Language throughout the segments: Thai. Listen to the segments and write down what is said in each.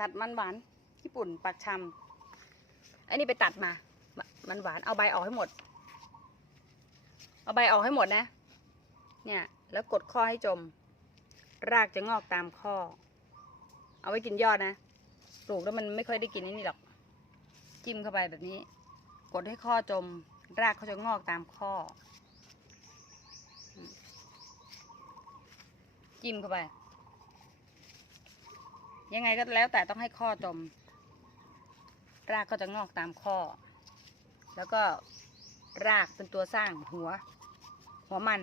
ตัดมันหวานญี่ปุ่นปักชำอันนี้ไปตัดมา มันหวานเอาใบออกให้หมด เอาใบออกให้หมดนะ เนี่ย แล้วกดข้อให้จม รากจะงอกตามข้อ เอาไว้กินยอดนะปลูกแล้วมันไม่ค่อยได้กินไอ้นี่หรอก จิ้มเข้าไปแบบนี้ กดให้ข้อจม รากเขาจะงอกตามข้อ จิ้มเข้าไป ยังไงก็แล้วแต่ต้องให้ข้อจม รากก็จะงอกตามข้อ แล้วก็รากเป็นตัวสร้างหัว หัวมัน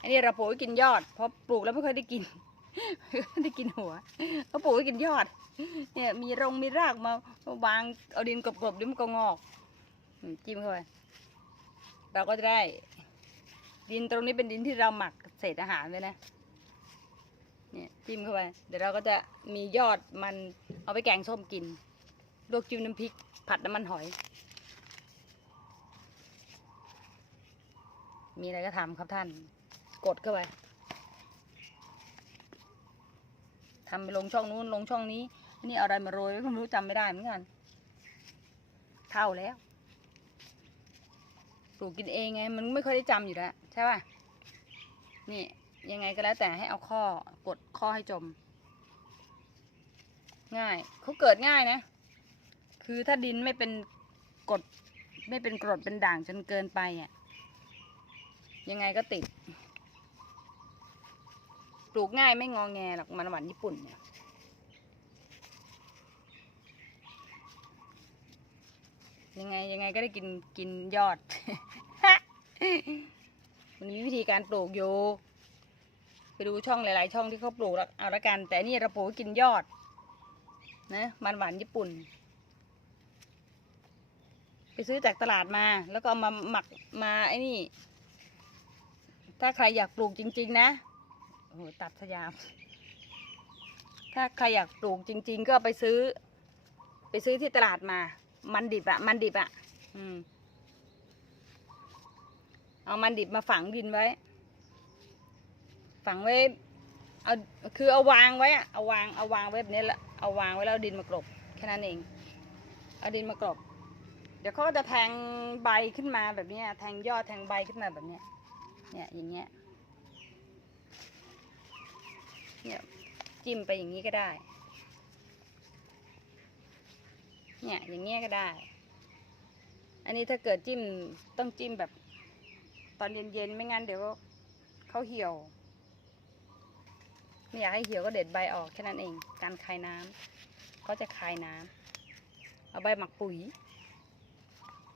อันนี้เราปลูกไว้กินยอดเพราะปลูกแล้วไม่ค่อยได้กินไม่ได้กินหัวเขาปลูกไว้กินยอด เนี่ยมีรงมีรากมาวางเอาดินกลบๆเดี๋ยวมันก็งอกจิ้มเข้าไปเราก็จะได้ ดินตรงนี้เป็นดินที่เราหมักเศษอาหารไว้นะ เนี่ยจิ้มเข้าไป เดี๋ยวเราก็จะมียอดมันเอาไปแกงส้มกิน ลวกจิ้มน้ำพริก ผัดน้ำมันหอย มีอะไรก็ทำครับท่าน กดเข้าไปทำไปลงช่องนู้นลงช่องนี้ นี่เอาอะไรมาโรยไว้ก็ไม่รู้จำไม่ได้เหมือนกัน เท่าแล้ว ปลูกกินเองไง มันไม่ค่อยได้จำอยู่แล้ว ใช่ป่ะ นี่ยังไงก็แล้วแต่ให้เอาข้อ ข้อให้จม ง่ายเขาเกิดง่ายนะ คือถ้าดินไม่เป็นกรดไม่เป็นกรดเป็นด่างจนเกินไปอะยังไงก็ติด ปลูกง่ายไม่งอแงหรอกมันหวานญี่ปุ่นเนี่ยยังไงยังไงก็ได้กินกินยอด มันมีวิธีการปลูกอยู่ ไปดูช่องหลาย ๆ ช่องที่เขาปลูกเอาละกัน แต่นี่เราปลูกกินยอด นะมันหวานญี่ปุ่น ไปซื้อจากตลาดมา แล้วก็เอามาหมักมาไอ้นี่ ถ้าใครอยากปลูกจริง ๆ นะโอ้โหตัดสยาม ถ้าใครอยากปลูกจริง ๆ ก็ไปซื้อ ไปซื้อที่ตลาดมา มันดิบอะมันดิบอะอืมเอามันดิบมาฝังดินไว้ ฝังไว้เอาคือเอาวางไว้อะเอาวางเอาวางไว้แบบนี้แหละเอาวางไว้แล้วดินมากรบแค่นั้นเองเอาดินมากรบเดี๋ยวเขาก็จะแทงใบขึ้นมาแบบนี้แทงยอดแทงใบขึ้นมาแบบนี้เนี่ยอย่างเงี้ยเนี่ยจิ้มไปอย่างนี้ก็ได้ เนี่ยอย่างเงี้ยก็ได้ อันนี้ถ้าเกิดจิ้มต้องจิ้มแบบ ตอนเย็นๆไม่งั้นเดี๋ยวเขาเหี่ยว ไม่อยากให้เหี่ยวก็เด็ดใบออกแค่นั้นเอง การคายน้ำเขาจะคายน้ำเอาใบหมักปุ๋ย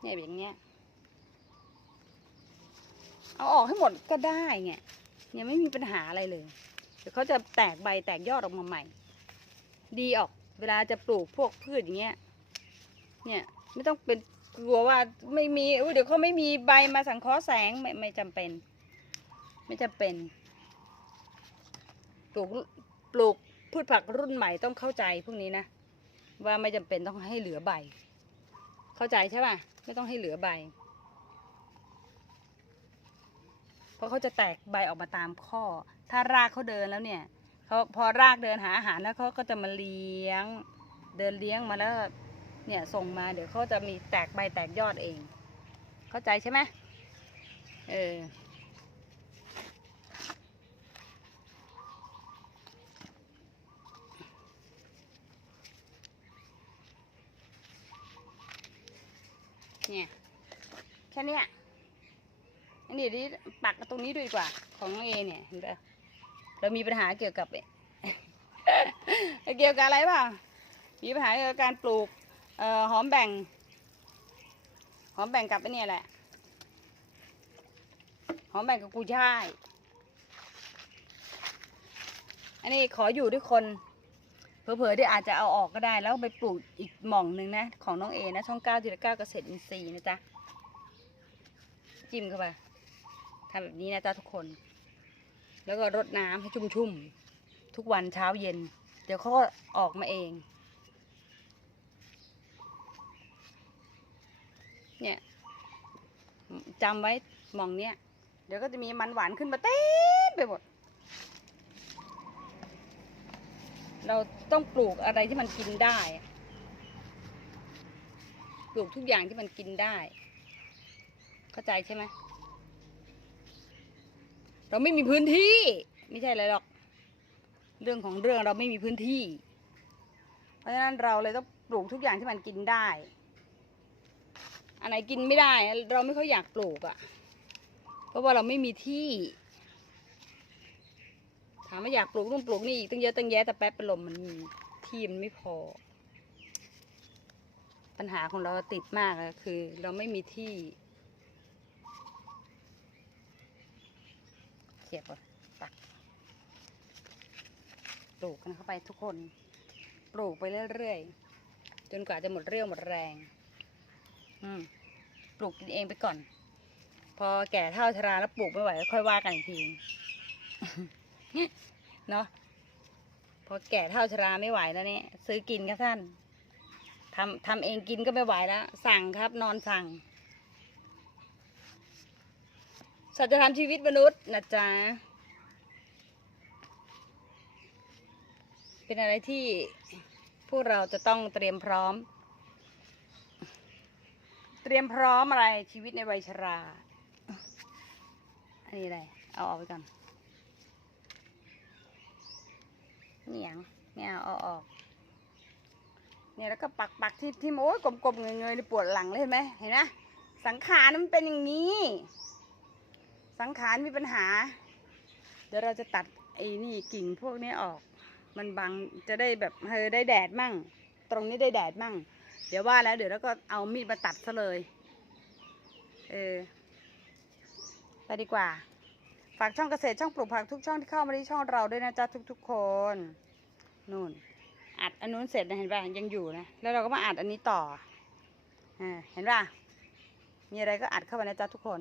เนี่ยแบบเนี้ย เอาออกให้หมดก็ได้ไงเนี่ยไม่มีปัญหาอะไรเลย เดี๋ยวเขาจะแตกใบแตกยอดออกมาใหม่ ดีออก เวลาจะปลูกพวกพืชอย่างเงี้ย เนี่ยไม่ต้องเป็นกลัวว่าไม่มีเดี๋ยวเขาไม่มีใบมาสังเคราะห์แสงไม่ไม่จำเป็น ไม่จำเป็น ปลูกปลูกพืชผักรุ่นใหม่ต้องเข้าใจพวกนี้นะ ว่าไม่จำเป็นต้องให้เหลือใบ เข้าใจใช่ป่ะไม่ต้องให้เหลือใบ เพราะเขาจะแตกใบออกมาตามข้อ ถ้ารากเขาเดินแล้วเนี่ยเขาพอรากเดินหาอาหารแล้วเขาก็จะมาเลี้ยง เดินเลี้ยงมาแล้วเนี่ยส่งมาเดี๋ยวเขาจะมีแตกใบแตกยอดเอง เข้าใจใช่ไหมเออ เนี่ยแค่เนี้ยอันนี้ดิปักตรงนี้ด้วยดีกว่า ของเอเนี่ยเห็นปะเรามีปัญหาเกี่ยวกับ เกี่ยวกับอะไรเปล่ามีปัญหาเกี่ยวกับการปลูกเอ่อหอมแบ่ง หอมแบ่งกับไอ้เนี่ยแหละ หอมแบ่งกับกุยช่าย อันนี้ขออยู่ด้วยคน เผลอๆที่อาจจะเอาออกก็ได้ แล้วไปปลูกอีกหม่องหนึ่งนะ ของน้องเอนะช่องเก้าจุดเก้าเกษตรอินทรีย์นะจ๊ะจิ้มเข้าไปทำแบบนี้นะจ๊ะทุกคน แล้วก็รดน้ำให้ชุ่มๆ ทุกวันเช้าเย็น เดี๋ยวเขาก็ออกมาเอง เนี่ยจำไว้หมองเนี้ย เดี๋ยวก็จะมีมันหวานขึ้นมาเต็มไปหมด เราต้องปลูกอะไรที่มันกินได้ ปลูกทุกอย่างที่มันกินได้ เข้าใจใช่ไหมเราไม่มีพื้นที่ ไม่ใช่อะไรหรอก เรื่องของเรื่องเราไม่มีพื้นที่ เพราะฉะนั้นเราเลยต้องปลูกทุกอย่างที่มันกินได้ อันไหนกินไม่ได้ เราไม่ค่อยอยากปลูกอะ่ะ เพราะว่าเราไม่มีที่ ถามว่าอยากปลูกนู่นปลูกนี่อีกตั้งเยอะตั้งแยะแต่แป๊บเป็นลมมันมีที่มันไม่พอ ปัญหาของเราติดมากคือ เราไม่มีที่เขียบก่อนตักปลูกกันเข้าไปทุกคน ปลูกไปเรื่อยๆจนกว่าจะหมดเรี่ยวหมดแรง อืมปลูกกินเองไปก่อน พอแก่เท่าชราแล้วปลูกไม่ไหวก็ค่อยว่ากันอีกที เนาะพอแก่เท่าชราไม่ไหวแล้วเนี่ยซื้อกินครับท่านทำทำเองกินก็ไม่ไหวแล้ว สั่งครับนอนสั่ง สัจธรรมชีวิตมนุษย์นะจ๊ะ เป็นอะไรที่พวกเราจะต้องเตรียมพร้อม เตรียมพร้อมอะไรชีวิตในวัยชรา อันนี้อะไร เอาออกไปก่อน นี่ยังไม่เอาเอาออกเนี่ยแล้วก็ปักปักที่ที่โอ้ยกลมๆเงยๆปวดหลังเลยเห็นไหมเห็นไหมสังขารมันเป็นอย่างนี้ สังขารมีปัญหา เดี๋ยวเราจะตัดไอ้นี่กิ่งพวกนี้ออก มันบังจะได้แบบเออได้แดดมั่ง ตรงนี้ได้แดดมั่ง เดี๋ยวว่าแล้ว เดี๋ยวเราก็เอามีดมาตัดซะเลย เออไปดีกว่า ฝากช่องเกษตรช่องปลูกผักทุกช่องที่เข้ามาที่ช่องเราด้วยนะจ๊ะทุก ๆ คนนู่นอัดอันนู้นเสร็จนะเห็นป่ะยังอยู่นะแล้วเราก็มาอัดอันนี้ต่ออ่าเห็นป่ะมีอะไรก็อัดเข้าไปนะจ๊ะทุกคน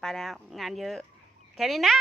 ไปแล้วงานเยอะ แค่นี้นะ